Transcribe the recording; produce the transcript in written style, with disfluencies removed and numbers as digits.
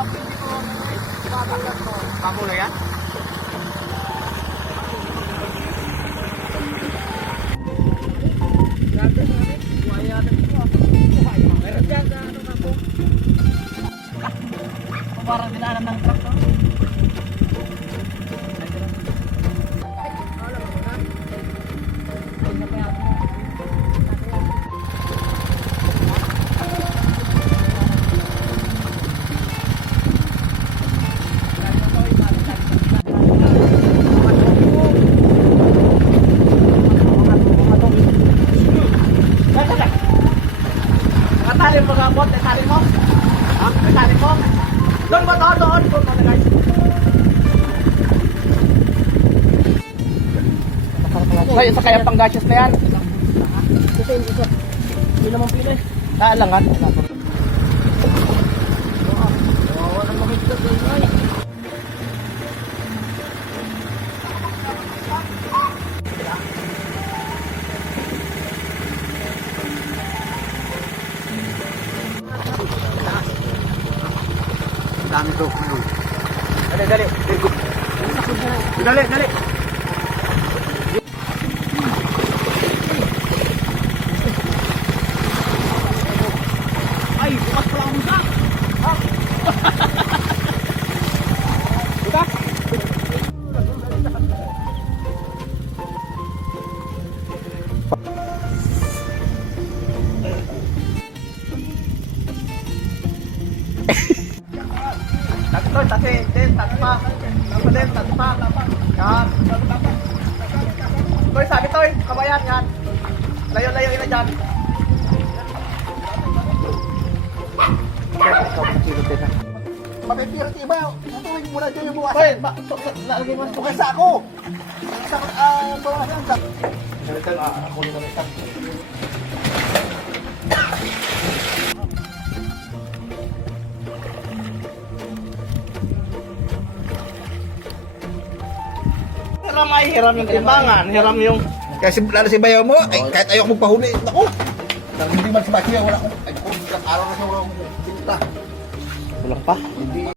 Bago na yan? Parang dinaanan ng truck, no? Tali mo mga bot, tali mo? Ha? Tali mo? Doon ba? Doon na guys. Ay, isa kaya pang gasyos na yan. Hindi naman pila eh. Naalangan. Wawa ng mga ito doon ay. Dami to. Dali. Dali. Ay, bukas pala ang musa. Ha? Buka? Tatlo, tatpa. Yan. Toy, sabi toy, kabayan yan. Layo-layo na dyan. Papipiro tiba, natuwing muna dyan yung buwasan. Toy, nalagay mo ito kaysa ako. Sa buwasan. Ganito na, ako nila nito. Hiram yung timbangan, hiram yung... Kasi lalo si bayaw mo, ay kahit ayaw magpahuli, naku! Nang hindi man si Bakya, wala akong, ay naku, araw na siya walang pinta. Walang pa? Hindi.